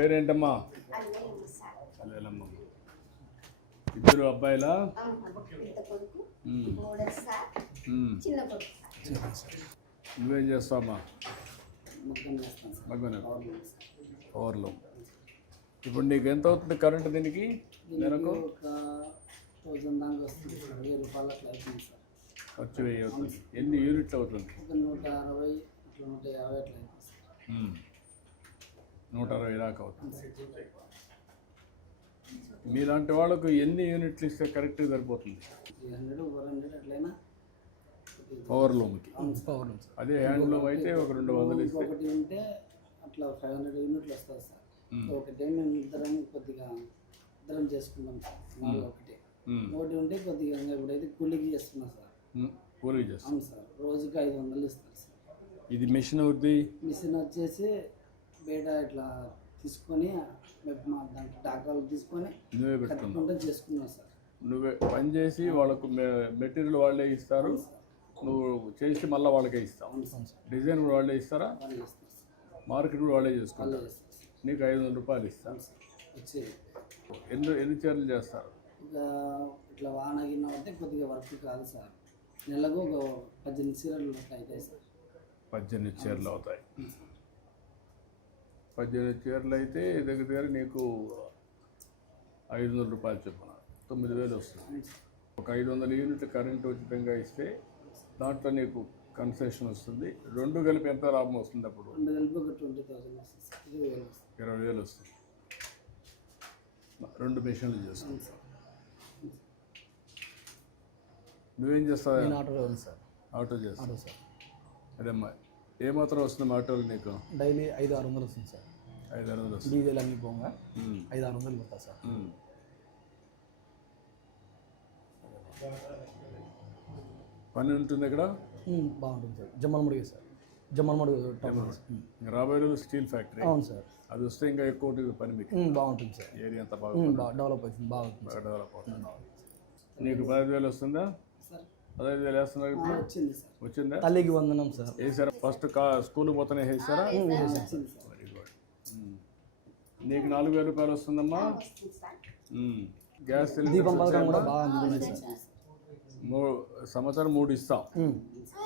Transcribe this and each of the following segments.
పేరేంటమ్మా? ఇద్దరు అబ్బాయిలా? నువ్వేం చేస్తావమ్మా? ఓవర్లో ఇప్పుడు నీకు ఎంత అవుతుంది కరెంట్ దీనికి? నెలకు? ఖర్చు వెయ్యి అవుతుంది. ఎన్ని యూనిట్లు అవుతుంది? నూట అరవై నూట యాభై అట్లా. నూట అరవై దాకా అవుతుంది. మీలాంటి వాళ్ళకు ఎన్ని యూనిట్లు ఇస్తే కరెక్ట్గా సరిపోతుంది? పవర్ లూమ్కి పవర్ అదే హ్యాండ్ లూమ్ అయితే ఒక రెండు వందలు ఇస్తే. ఒకటి ఉంటే అట్లా ఫైవ్ హండ్రెడ్ యూనిట్లు వస్తుంది సార్. ఒకటే మేము ఇద్దరం కొద్దిగా ఇద్దరం చేసుకుంటాం సార్. నాలుగు ఒకటే. ఒకటి ఉంటే కొద్దిగా ఇప్పుడైతే కూలికి చేస్తున్నాం సార్. కూలింగ్ చేస్తాం సార్. రోజుకి ఐదు వందలు ఇస్తారు సార్. ఇది మెషిన్ అవుద్ది మిషన్ వచ్చేసి బయట ఇట్లా తీసుకొని మా దాంట్లో డాకాలు తీసుకొని నువ్వే పెట్టుకున్నావు. కట్టుకుంటూ చేసుకున్నాం సార్. నువ్వే పని చేసి వాళ్ళకు మెటీరియల్ వాళ్ళే ఇస్తారు. నువ్వు చేసి మళ్ళీ వాళ్ళకే ఇస్తావు. అవును సార్. డిజైన్ కూడా వాళ్ళే ఇస్తారా? వాళ్ళు చేస్తారు సార్. మార్కెట్ కూడా వాళ్ళే వాళ్ళే చేసుకుంటారు చేస్తారు సార్. నీకు ఐదు వందల రూపాయలు ఇస్తాను అవును సార్. వచ్చేది ఎన్ని ఎన్ని చీరలు చేస్తారు? ఇక ఇట్లా వాన గిన్న అయితే కొద్దిగా వర్క్ కాదు సార్. నెలకు ఒక పద్దెనిమిది సీరియల్ అట్లా అవుతాయి సార్. పద్దెనిమిది చీరలు అవుతాయి. పద్దెనిమిది చీరలు అయితే దగ్గర దగ్గర నీకు ఐదు వందల రూపాయలు చొప్పున? తొమ్మిది వేలు వస్తుంది. ఒక ఐదు వందల యూనిట్ కరెంట్ ఉచితంగా ఇస్తే దాంట్లో నీకు కన్సెషన్ వస్తుంది. రెండు కలిపి ఎంత లాభం వస్తుంది అప్పుడు? ఇరవై వేలు వస్తుంది. రెండు మెషిన్లు చేస్తాం. అవును సార్. నువ్వేం చేస్తావు? ఉంది సార్. ఆటో చేస్తావు. Auto sir. అదేమ్మా ఏమాత్రం వస్తుంది ఆటోలు నీకు? డైలీ ఐదు ఆరు వందలు వస్తుంది సార్. ఐదు ఆరు వందలు వస్తుంది. డీజిల్ అన్ని పోగా? ఐదు ఆరు వందలు పోతా సార్. పని ఉంటుంది ఇక్కడ? బాగుంటుంది sir. Jammalamadugu sir. Jammalamadugu top um. ఇంకా రాబోయే రోజు స్టీల్ ఫ్యాక్టరీ. అవును సార్. అది వస్తే ఇంకా ఎక్కువ పని మీకు. బాగుంటుంది సార్. ఏరియా అంతా బాగా డెవలప్ అవుతుంది బాగుంటుంది బాగా డెవలప్ అవుతుంది. నీకు పదహైదు వేలు వస్తుందా? సార్. పదహైదు వేలు వేస్తున్నారు వచ్చింది సార్. వచ్చిందా? తల్లికి వందనం సార్. వేసారా? ఫస్ట్ కా స్కూల్ పోతేనే వేసారా వచ్చింది సార్ వెరీ గుడ్ నీకు నాలుగు వేల రూపాయలు వస్తుందమ్మా. గ్యాస్ సంవత్సరం మూడు ఇస్తాం.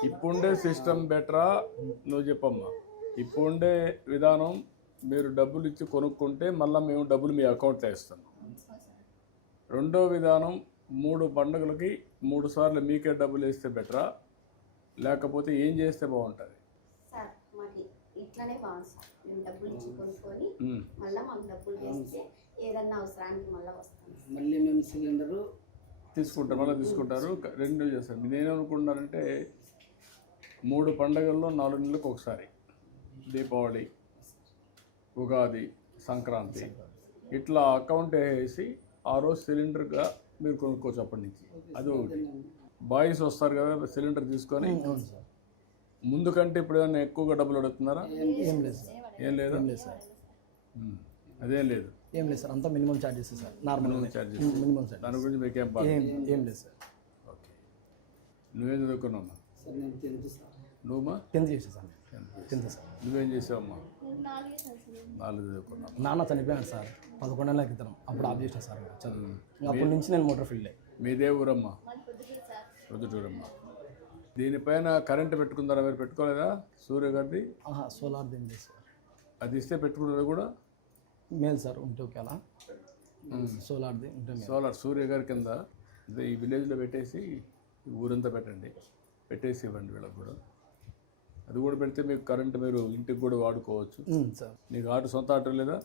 ఇప్పుండే సిస్టమ్ బెటరా? నువ్వు చెప్పమ్మా. ఇప్పుండే విధానం మీరు డబ్బులు ఇచ్చి కొనుక్కుంటే మళ్ళీ మేము డబ్బులు మీ అకౌంట్లో ఇస్తాం రెండో విధానం మూడు పండుగలకి మూడు సార్లు మీకే డబ్బులు వేస్తే బెటరా? లేకపోతే ఏం చేస్తే బాగుంటుంది? ఇట్లనే బాగుంది సార్ మేము డబ్బులు ఇచ్చి కొనుక్కొని. మళ్ళీ మాకు డబ్బులు వేస్తే ఏదన్నా అవసరానికి మళ్ళీ వస్తాం. మళ్ళీ మేము సిలిండరు తీసుకుంటారు మళ్ళీ తీసుకుంటారు. రెండు చేస్తారు. నేనేమనుకుంటున్నానంటే మూడు పండగల్లో నాలుగు నెలలకు ఒకసారి. దీపావళి ఉగాది సంక్రాంతి. ఇట్లా అకౌంట్ వేసి ఆ రోజు సిలిండర్గా మీరు కొనుక్కోవచ్చు అప్పటి నుంచి. అది ఒకటి. బాయ్స్ వస్తారు కదా సిలిండర్ తీసుకొని అవును సార్. ముందు కంటే ఇప్పుడు ఏమైనా ఎక్కువగా డబ్బులు అడుగుతున్నారా? ఏం లేదు సార్. ఏం లేదా? ఏం లేదు సార్. అదేం లేదు. ఏం లేదు సార్. అంతా minimum charges sir. Normal charges minimum sir దాని గురించి మీకేం బాధ? ఏం ఏం లేదు సార్. ఓకే. నువ్వేం చదువుకున్నావు సార్ నేను టెన్త్ సార్. నువ్వుమా టెన్త్ చేసా సార్. Tenth sir. నువ్వేం చేసావమ్మా? నాలుగు చదువుకున్నావు. నాన్న చనిపోయాడు సార్. పదకొండేళ్ళ క్రితం. అప్పుడు ఆఫ్ చేసిన సార్. చదువు అప్పటి నుంచి నేను మోటార్ ఫీల్డ్ మీదే ఊరమ్మా? ప్రొద్దుటూరమ్మా దీనిపైన కరెంట్ పెట్టుకుందారా మీరు పెట్టుకోలేదా? సూర్య గారిది? సోలార్ దేం లేదు సార్ అది ఇస్తే పెట్టుకున్నది కూడా? మేలు సార్ ఉంటే ఓకే అలా సోలార్ది ఉంటే మేలు. సోలార్ సూర్య గారి కింద ఈ విలేజ్లో పెట్టేసి ఊరంతా పెట్టండి. పెట్టేసి ఇవ్వండి వీళ్ళకి కూడా. అది కూడా పెడితే మీకు కరెంట్ మీరు ఇంటికి కూడా వాడుకోవచ్చు. సార్ నీకు ఆటో సొంత ఆటో లేదా?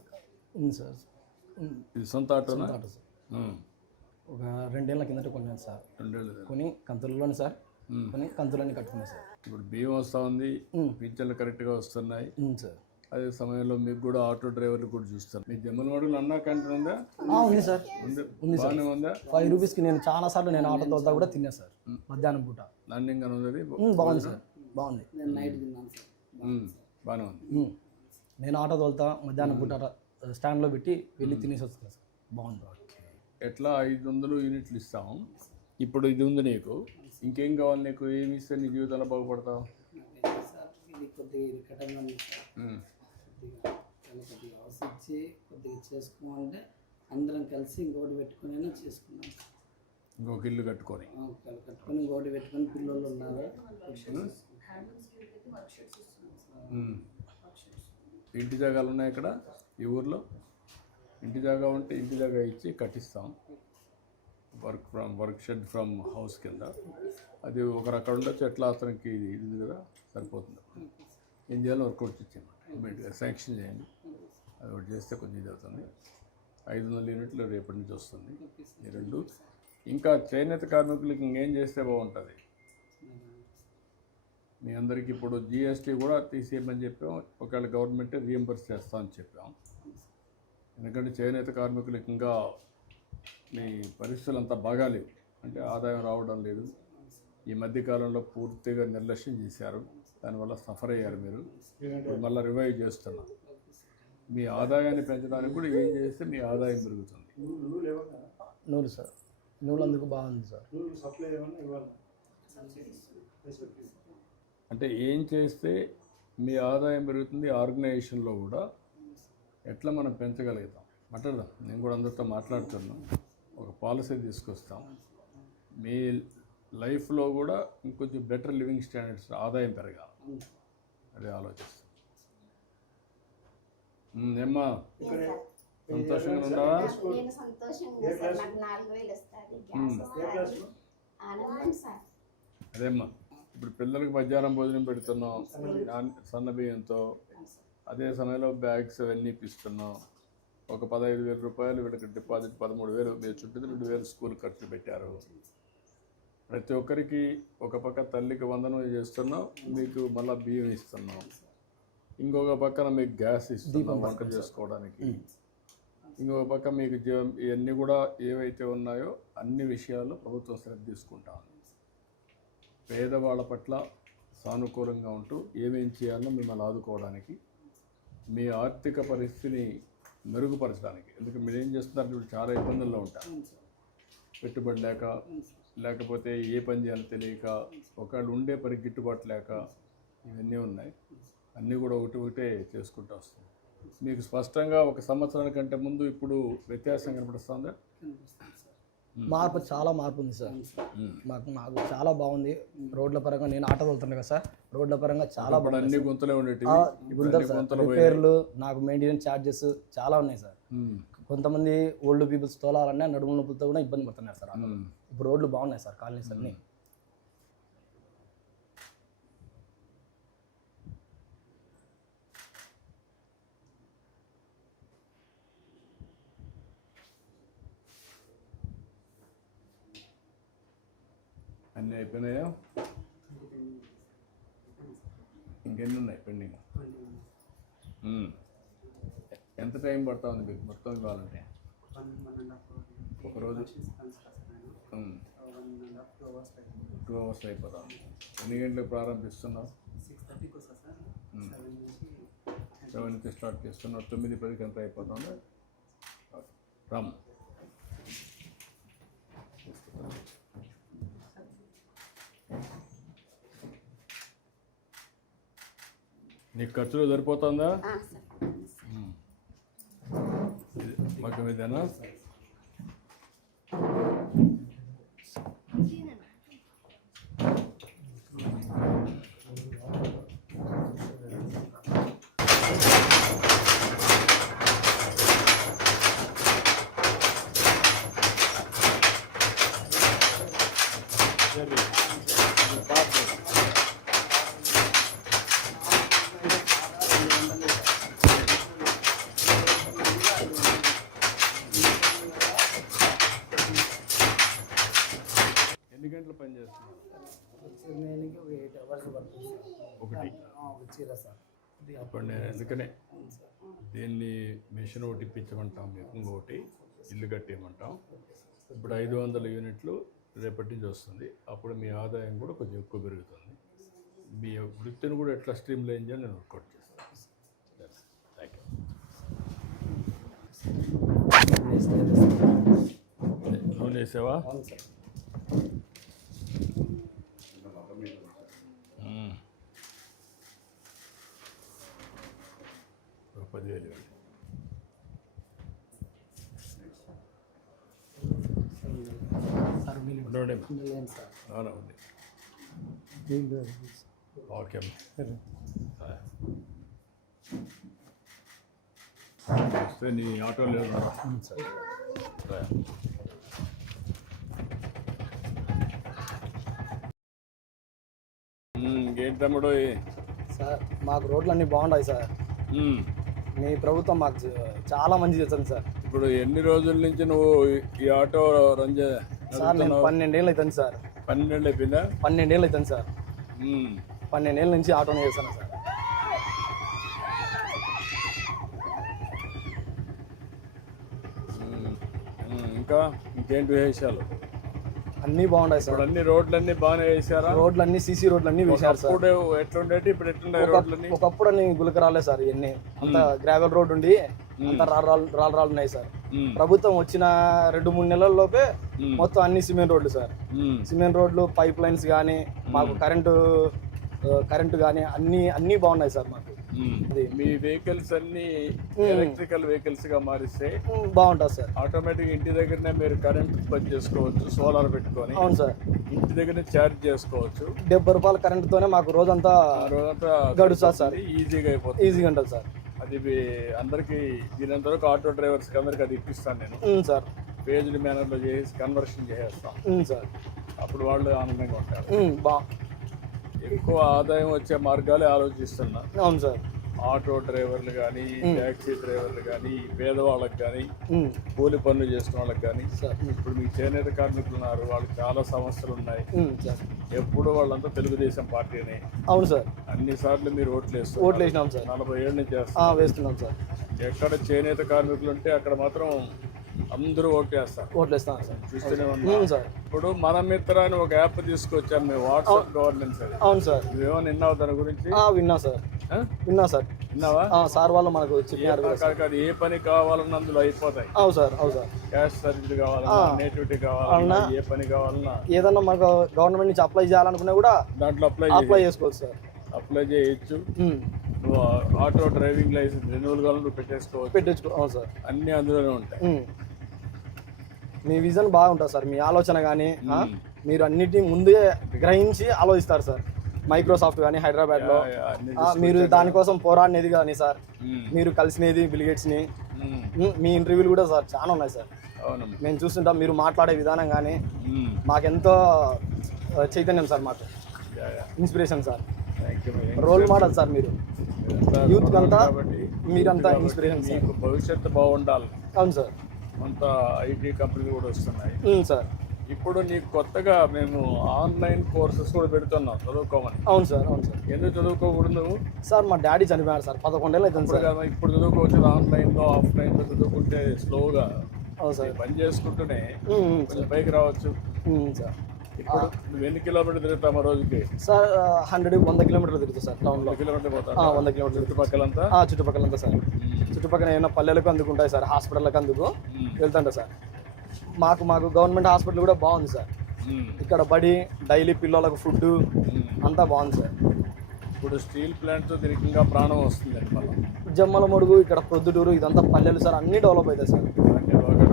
సార్. ఇది సొంత ఆటోనా? Auto sir. ఒక రెండేళ్ళ కిందట కొన్నాను సార్ రెండేళ్ళు. కొని కంతులలోనే సార్ కొని కంతులన్నీ కట్టుకున్నాను సార్. ఇప్పుడు బియ్యం వస్తూ ఉంది. పింఛన్లు కరెక్ట్గా వస్తున్నాయి. ఉంది సార్. అదే సమయంలో మీకు కూడా ఆటో డ్రైవర్లు కూడా చూస్తారు. మీ జమ్మలవాడలో అన్నా క్యాంటీన్ ఉందా? ఆ, ఉంది సార్. ఉంది. బాగానే ఉందా? ఫైవ్ రూపీస్కి నేను చాలా సార్లు నేను ఆటో తోలుతా కూడా తిన్నా సార్. మధ్యాహ్నం పూట. నాణ్యంగా ఉంది అది? ఉమ్, బాగుంది సార్. బాగుంది. నేను నైట్ తిన్నాను సార్. బాగానే ఉంది. నేను ఆటో తోలుతా మధ్యాహ్నం పూట స్టాండ్లో పెట్టి వెళ్ళి తినేసి వస్తాను సార్. బాగుంది. ఎట్లా ఐదు వందలు యూనిట్లు ఇస్తాం? ఇప్పుడు ఇది ఉంది నీకు. ఇంకేం కావాలి నీకు? ఏమి ఇస్తే నీ జీవితంలో బాగుపడతావు? ఆలోచించి కొద్దిగా చేసుకోమంటే అందరం కలిసి ఇంకోటి పెట్టుకుని చేసుకున్నాం ఇంకొక ఇల్లు కట్టుకొని. కట్టుకొని ఇంకోటి పెట్టుకొని పిల్లలు ఉన్నారు. ఇంటి జాగాలు ఉన్నాయి ఇక్కడ? ఈ ఊర్లో? ఇంటి జాగా ఉంటే ఇంటి జాగా ఇచ్చి కట్టిస్తాం. Work from work shed from house కింద. అది ఒకరు అక్కడ ఉండొచ్చు ఎట్లా అతనికి ఇది కదా సరిపోతుంది. ఏం చేయాలో వర్కౌట్ ఇచ్చాను ఇమీడియట్గా శాంక్షన్ చేయండి. అది ఒకటి చేస్తే కొంచెం ఇది అవుతుంది. ఐదు వందల యూనిట్లు రేపటి నుంచి వస్తుంది. ఈ రెండు. ఇంకా చేనేత కార్మికులకి ఇంకేం చేస్తే బాగుంటుంది? మీ అందరికీ ఇప్పుడు జిఎస్టీ కూడా తీసేయమని చెప్పాం. ఒకవేళ గవర్నమెంటే రీఎంబర్స్ చేస్తామని చెప్పాం. ఎందుకంటే చేనేత కార్మికులకి ఇంకా మీ పరిస్థితులు అంతా బాగాలేవు. అంటే ఆదాయం రావడం లేదు. ఈ మధ్యకాలంలో పూర్తిగా నిర్లక్ష్యం చేశారు. దానివల్ల సఫర్ అయ్యారు మీరు. మళ్ళీ రివైవ్ చేస్తున్నాం. మీ ఆదాయాన్ని పెంచడానికి కూడా ఏం చేస్తే మీ ఆదాయం పెరుగుతుంది. నూరు సార్. నూలు అందుకు బాగుంది సార్. అంటే ఏం చేస్తే మీ ఆదాయం పెరుగుతుంది? ఆర్గనైజేషన్లో కూడా ఎట్లా మనం పెంచగలుగుతాం? మాట్లాడదాం నేను కూడా అందరితో మాట్లాడుతున్నాను ఒక పాలసీ తీసుకొస్తాం. మీ లైఫ్లో కూడా ఇంకొంచెం బెటర్ లివింగ్ స్టాండర్డ్స్ ఆదాయం పెరగాలి. అదే ఆలోచిస్తాం. ఏమ్మా? సంతోషంగా ఉన్నావా? అదేమ్మా ఇప్పుడు పిల్లలకి మధ్యాహ్నం భోజనం పెడుతున్నాం. నాన్- సన్న బియ్యంతో. అదే సమయంలో బ్యాగ్స్ అవన్నీ ఇప్పిస్తున్నాం. ఒక పదహైదు వేల రూపాయలు వీళ్ళకి డిపాజిట్ పదమూడు వేలు. మీరు చుట్టూ రెండు వేలు స్కూల్ ఖర్చు పెట్టారు. ప్రతి ఒక్కరికి ఒక పక్క తల్లికి వందనం చేస్తున్నాం మీకు మళ్ళీ బియ్యం ఇస్తున్నాం. ఇంకొక పక్కన మీకు గ్యాస్ ఇస్తున్నాం వంట చేసుకోవడానికి. ఇంకొక పక్క మీకు జీవం ఇవన్నీ కూడా ఏవైతే ఉన్నాయో అన్ని విషయాల్లో ప్రభుత్వం శ్రద్ధ తీసుకుంటా పేదవాళ్ళ పట్ల సానుకూలంగా ఉంటూ ఏమేం చేయాలో మిమ్మల్ని ఆదుకోవడానికి మీ ఆర్థిక పరిస్థితిని మెరుగుపరచడానికి. ఎందుకంటే మీరు ఏం చేస్తున్నారు? ఇప్పుడు చాలా ఇబ్బందుల్లో ఉంటారు. పెట్టుబడి లేక లేకపోతే ఏ పని చేయాలో తెలియక ఒకళ్ళు ఉండే పని గిట్టుబాటు లేక ఇవన్నీ ఉన్నాయి. అన్నీ కూడా ఒకటి ఒకటే చేసుకుంటూ వస్తాం. మీకు స్పష్టంగా ఒక సంవత్సరాల కంటే ముందు ఇప్పుడు వ్యత్యాసం కనపడుస్తుందా మార్పు చాలా మార్పు ఉంది సార్. మాకు మాకు చాలా బాగుంది. రోడ్ల పరంగా నేను ఆటో వెళ్తున్నాను కదా సార్ రోడ్ల పరంగా చాలా అన్ని గుంతలే పోయినాయి. రిపేర్లు నాకు మెయింటెనెన్స్ ఛార్జెస్ చాలా ఉన్నాయి సార్. కొంతమంది ఓల్డ్ పీపుల్స్ తోలాలన్నా నడుము నొప్పులతో కూడా ఇబ్బంది పడుతున్నారు సార్. ఇప్పుడు రోడ్లు బాగున్నాయి సార్ కాలనీస్ అన్ని. అన్నీ అయిపోయినాయా? ఇంకెన్ని ఉన్నాయి పెండింగ్. ఎంత టైం పడతా ఉంది మీకు మొత్తం ఇవ్వాలంటే? ఒక రోజు? ఉమ్. టూ అవర్స్ అయిపోతాం ఎన్ని గంటలకు ప్రారంభిస్తున్నావు? సెవెన్ నుంచి స్టార్ట్ చేస్తున్నావు. తొమ్మిది పదికి ఎంత అయిపోతుందా? రామ్. నీకు ఖర్చులు సరిపోతుందా? మగ్గం ఇదేనా ఎన్ని గంటలు పని చేస్తున్నావు నేను ఒక ఎయిట్ అవర్స్ పడుతుంది సార్ ఒకటి ఆ, ఒక చీర సార్. అప్పుడు నేను అందుకనే దీన్ని మిషన్ ఒకటి ఇప్పించమంటాం మీకు ఇంకొకటి ఇల్లు కట్టేయమంటాం. ఇప్పుడు ఐదు వందల యూనిట్లు రేపటి నుంచి వస్తుంది. అప్పుడు మీ ఆదాయం కూడా కొంచెం ఎక్కువ పెరుగుతుంది. మీ వృత్తిని కూడా ఎట్లా స్ట్రీమ్ లైన్ చేయాలి నేను వర్కౌట్ చేస్తాను. థ్యాంక్ యూ నూనె వేసావా అవును సార్ మ్మ్. ఒక పదివేలు. ఇవ్వండి. ఓకే. వస్తే నీ ఆటో లేదు ఇంకేంటి తమ్ముడు? సార్ మాకు రోడ్లు అన్నీ బాగున్నాయి సార్. మీ ప్రభుత్వం మాకు చాలా మంచి చేస్తుంది సార్. ఇప్పుడు ఎన్ని రోజుల నుంచి నువ్వు ఈ ఆటో రన్ చే సార్ నేను? పన్నెండేళ్ళు అవుతుంది సార్. పన్నెండేళ్ళు అయిపోయిందా? పన్నెండేళ్ళు అవుతుంది సార్. ఉమ్, పన్నెండేళ్ళ నుంచి ఆటోనే చేస్తాను సార్. ఉమ్, ఉమ్, ఇంకా ఇంకేంటి విశేషాలు? అన్నీ బాగున్నాయి సార్. అన్ని రోడ్లన్నీ బాగానే వేసారా రోడ్లు అన్నీ సీసీ రోడ్లు అన్నీ వేశారు సార్. అప్పుడు ఎట్లుండేటి? ఇప్పుడు ఎట్లున్నాయి రోడ్లన్నీ? ఒకప్పుడు అన్ని గులకరాలే సార్ ఇవన్నీ. అంత గ్రావెల్ రోడ్ ఉండి అంత రాళ్ళు రాళ్ళు రాళ్ళు ఉన్నాయి సార్. ప్రభుత్వం వచ్చిన రెండు మూడు నెలల్లోపే ఉమ్, మొత్తం అన్ని సిమెంట్ రోడ్లు సార్. సిమెంట్ రోడ్లు పైప్ లైన్స్ కానీ మాకు కరెంటు కరెంటు కానీ అన్నీ అన్నీ బాగున్నాయి సార్. మీ వెహికల్స్ అన్ని ఎలక్ట్రికల్ వెహికల్స్గా మారిస్తే బాగుంటుంది సార్. ఆటోమేటిక్ ఇంటి దగ్గరనే మీరు కరెంట్ ఉత్పత్తి చేసుకోవచ్చు సోలార్ పెట్టుకొని. అవును సార్. ఇంటి దగ్గరనే ఛార్జ్ చేసుకోవచ్చు. డెబ్బై రూపాయల కరెంటుతోనే మాకు రోజంతా రోజంతా గడుస్తుంది సార్. ఈజీగా అయిపోతుంది. ఈజీగా ఉంటుంది సార్. అది అందరికీ దీనంత వరకు ఆటో డ్రైవర్స్కి అందరికి అది ఇప్పిస్తాను నేను. సార్. పేజ్డ్ మేనర్లో చేసి కన్వర్షన్ చేసేస్తాం. సార్. అప్పుడు వాళ్ళు ఆనందంగా ఉంటారు. బా. ఎక్కువ ఆదాయం వచ్చే మార్గాలే ఆలోచిస్తున్నా. అవును సార్. ఆటో డ్రైవర్లు కానీ ట్యాక్సీ డ్రైవర్లు కానీ పేదవాళ్ళకి కానీ కూలి పనులు చేసుకున్న వాళ్ళకి కానీ సార్. ఇప్పుడు మీకు చేనేత కార్మికులు ఉన్నారు వాళ్ళకి చాలా సమస్యలు ఉన్నాయి. సార్ ఎప్పుడు వాళ్ళంతా తెలుగుదేశం పార్టీనే. అవును సార్. అన్ని సార్లు మీరు ఓట్లు వేస్తారు ఓట్లు వేసినాం సార్. నలభై ఏళ్ళ నుంచి చేస్తారు వేస్తున్నాం సార్. ఎక్కడ చేనేత కార్మికులు ఉంటే అక్కడ మాత్రం అందరూ ఓట్లు వేస్తారు. ఓట్లు వేస్తున్నాం సార్. చూస్తూనే ఉన్నా. సార్. ఇప్పుడు మన మిత్ర అని ఒక యాప్ తీసుకొచ్చాం మేము వాట్సాప్ గవర్నెన్స్ అది. అవును సార్. నువ్వేమో విన్నావు దాని గురించి? విన్నా సార్? విన్నా సార్. విన్నావా? సార్ వాళ్ళు మనకు చెప్పినారు ఏ పని కావాలన్నా అందులో అయిపోతాయి. అవును సార్ అవును సార్. క్యాష్ సర్వీస్ కావాలన్నా నేటివిటీ కావాలన్నా ఏ పని కావాలన్నా. ఏదన్నా మనకు గవర్నమెంట్ నుంచి అప్లై చేయాలనుకున్నా కూడా దాంట్లో అప్లై అప్లై చేసుకోవచ్చు సార్. అప్లై చేయొచ్చు. ఆటో డ్రైవింగ్ లైసెన్స్ రెన్యువల్ కావాలని నువ్వు పెట్టేసుకోవచ్చు. పెట్టించుకో అవును సార్. అన్నీ అందులోనే ఉంటాయి. మీ విజన్ బాగుంటుంది సార్. మీ ఆలోచన కానీ మీరు అన్నిటిని ముందే గ్రహించి ఆలోచిస్తారు సార్. మైక్రోసాఫ్ట్ కానీ హైదరాబాద్లో. అన్ని ఆ, మీరు దానికోసం పోరాడినది కానీ సార్. మీరు కలిసినది బిలిగేట్స్ని ఉమ్, మీ ఇంటర్వ్యూలు కూడా సార్ చాలా ఉన్నాయి సార్. మేము చూస్తుంటాం మీరు మాట్లాడే విధానం కానీ మాకెంతో చైతన్యం సార్ మాకు. Inspiration sir. Role model sir మీరు. యూత్ అంతా మీరంతా ఇన్స్పిరేషన్ మీకు భవిష్యత్తు బాగుండాలి. అవును సార్. అంతా ఐటీ కంపెనీలు కూడా వస్తున్నాయి. సార్. ఇప్పుడు నీకు కొత్తగా మేము ఆన్లైన్ కోర్సెస్ కూడా పెడుతున్నాం చదువుకోమని. అవును సార్ అవును సార్. ఎందుకు చదువుకోకూడదు నువ్వు? సార్ మా డాడీ చనిపోయారు సార్ పదకొండేళ్ళు అవుతుంది ఇప్పుడు సార్. కదా ఇప్పుడు చదువుకోవచ్చు ఆన్లైన్లో ఆఫ్లైన్లో చదువుకుంటే స్లోగా. అవును సార్. పని చేసుకుంటూనే పైకి రావచ్చు. సార్. ఇప్పుడు నువ్వు ఎన్ని కిలోమీటర్లు తిరుగుతావు ఆ రోజుకి? సార్ హండ్రెడ్ వంద కిలోమీటర్లు తిరుగుతుంది సార్ టౌన్లో. ఆ, పోతావు? వంద కిలోమీటర్లు. చుట్టుపక్కలంతా? ఆ, చుట్టుపక్కలంతా సార్. చుట్టుపక్కల ఏమైనా పల్లెలకు అందుకుంటాయి సార్ హాస్పిటల్కి అందుకు. వెళ్తుంటా సార్. మాకు మాకు గవర్నమెంట్ హాస్పిటల్ కూడా బాగుంది సార్. ఇక్కడ బడి డైలీ పిల్లలకు ఫుడ్. అంతా బాగుంది సార్. ఇప్పుడు స్టీల్ ప్లాంట్తో దీనికి ఇంకా ప్రాణం వస్తుందండి మళ్ళీ. జమ్మల మడుగు ఇక్కడ ప్రొద్దుటూరు ఇదంతా పల్లెలు సార్. అన్నీ డెవలప్ అవుతాయి సార్.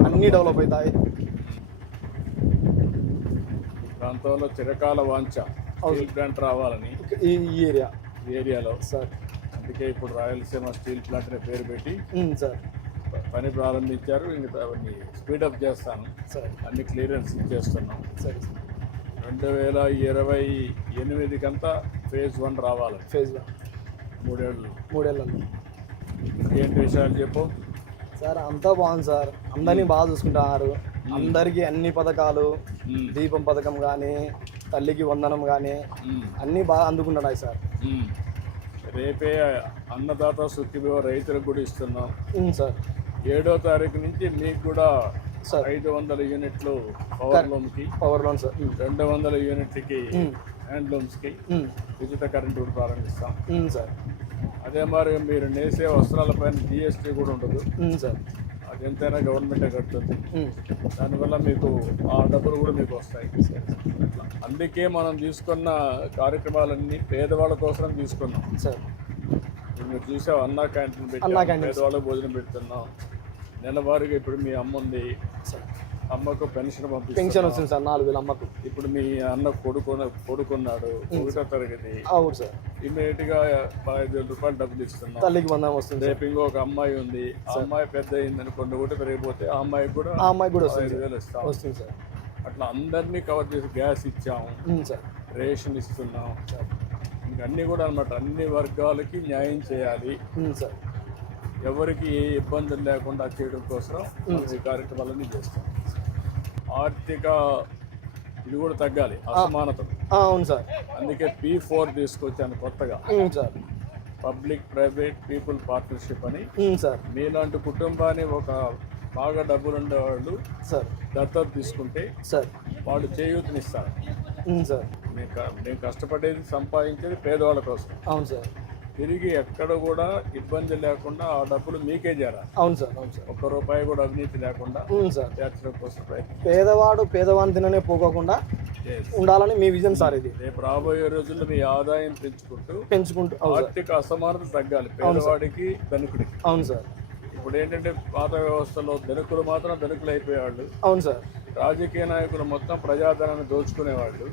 అన్ని డెవలప్ అవుతాయి. ప్రాంతంలో చిరకాల వాంఛ స్టీల్ ప్లాంట్ రావాలని ఈ ఏరియా. ఈ ఏరియాలో. సార్. అందుకే ఇప్పుడు రాయలసీమ స్టీల్ ప్లాంట్ పేరు పెట్టి సార్. పని ప్రారంభించారు. ఇంకా అవన్నీ స్పీడప్ చేస్తాను. సరే. అన్ని క్లియరెన్స్ ఇచ్చేస్తున్నాం. సరే. రెండు వేల ఇరవై ఎనిమిదికంతా ఫేజ్ వన్ రావాలి. ఫేజ్ మూడేళ్ళు. మూడేళ్ళలో. ఇంకేంటి విషయాలు చెప్పు? సార్ అంతా బాగుంది సార్. అందరినీ బాగా చూసుకుంటున్నారు. అందరికీ అన్ని పథకాలు దీపం పథకం కానీ తల్లికి వందనం కానీ అన్నీ బాగా అందుకుంటున్నాయి సార్. రేపే అన్నదాత సుఖిభవ రైతులకు కూడా ఇస్తున్నాం. సార్. ఏడో తారీఖు నుంచి మీకు కూడా ఐదు వందల యూనిట్లు పవర్ లూమ్కి పవర్ లోన్ సార్ రెండు వందల యూనిట్లకి ఉమ్, హ్యాండ్లూమ్స్కి ఉమ్, ఉచిత కరెంటు కూడా ప్రారంభిస్తాం. సార్ అదే మరి మీరు నేసే వస్త్రాలపైన జిఎస్టీ కూడా ఉండదు. సార్ అది ఎంతైనా గవర్నమెంటే కడుతుంది. ఉమ్, దానివల్ల మీకు ఆ డబ్బులు కూడా మీకు వస్తాయి. అందుకే మనం తీసుకున్న కార్యక్రమాలన్నీ పేదవాళ్ళ కోసం తీసుకున్నాం. సార్ మీరు చూసావు అన్నా క్యాంటీన్ పెట్టాం. పేదవాళ్ళకి భోజనం పెడుతున్నాం. నెలవారీగా ఇప్పుడు మీ అమ్మ ఉంది. అమ్మకు పెన్షన్ పెన్షన్ పంపిస్తున్నాం వస్తుంది సార్ నాలుగు వేలు అమ్మకు. ఇప్పుడు మీ అన్న కొడుకున్న కొడుకున్నాడు. ఒకటో తరగతి. అవును సార్. ఇమీడియట్గా పదహైదు వేల రూపాయలు డబ్బులు ఇస్తున్నాం. తల్లికి బంధం వస్తుంది రేపు ఇంకొక అమ్మాయి ఉంది. ఆ అమ్మాయి పెద్ద అయింది అనుకోండి ఒకటి పెరిగిపోతే ఆ అమ్మాయికి కూడా ఆ అమ్మాయికి కూడా వస్తుంది వేలు ఇస్తాం. వస్తుంది సార్. అట్లా అందరినీ కవర్ చేసి గ్యాస్ ఇచ్చాము. సార్. రేషన్ ఇస్తున్నాం. ఇంకా అన్నీ కూడా అనమాట అన్ని వర్గాలకి న్యాయం చేయాలి. సార్. ఎవరికి ఏ ఇబ్బందులు లేకుండా చేయడం కోసం ఈ కార్యక్రమాలన్నీ చేస్తాం. ఆర్థిక ఇది కూడా తగ్గాలి అసమానతలు ఆ, అవును సార్. అందుకే పీ ఫోర్ తీసుకొచ్చాను కొత్తగా. Sir. Public private people partnership అని. సార్. మీలాంటి కుటుంబాన్ని ఒక బాగా డబ్బులు ఉండేవాళ్ళు సార్. దత్తత తీసుకుంటే సార్. వాళ్ళు చేయూతనిస్తారు. సార్. మేము కష్టపడేది సంపాదించేది పేదవాళ్ళ కోసం. అవును సార్. తిరిగి ఎక్కడ కూడా ఇబ్బంది లేకుండా ఆ డబ్బులు మీకే చేరాలి అవును సార్ అవును సార్. ఒక్క రూపాయి కూడా అవినీతి లేకుండా సార్. చేర్చడం కోసం ప్రయత్నం పేదవాడు పేదవాని తిననే పోకోకుండా. ఉండాలని మీ విజన్ సార్ ఇది. రేపు రాబోయే రోజుల్లో మీ ఆదాయం పెంచుకుంటూ పెంచుకుంటూ ఆర్థిక అసమానత తగ్గాలి. పేదవాడికి ధనికుడికి. అవును సార్. ఇప్పుడు ఏంటంటే పాత వ్యవస్థలో ధనికులు మాత్రం ధనికులు అయిపోయేవాళ్ళు అవును సార్. రాజకీయ నాయకులు మొత్తం ప్రజాధనాన్ని దోచుకునేవాళ్ళు.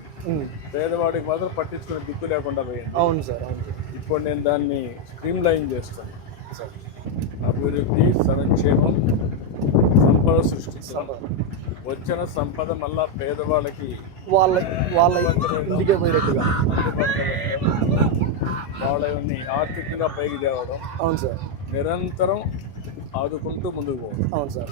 పేదవాడికి మాత్రం పట్టించుకునే దిక్కు లేకుండా పోయింది. అవును సార్ అవును సార్. ఇప్పుడు నేను దాన్ని స్ట్రీమ్ లైన్ చేస్తాను. సార్. అభివృద్ధి సంక్షేమం సంపద సృష్టిస్తాం వచ్చిన సంపద మళ్ళా పేదవాళ్ళకి వాళ్ళ వాళ్ళ ఇంటికే వాళ్ళని ఆర్థికంగా పైకి తేవడం. అవును సార్. నిరంతరం ఆదుకుంటూ ముందుకు పోవడం. అవును సార్.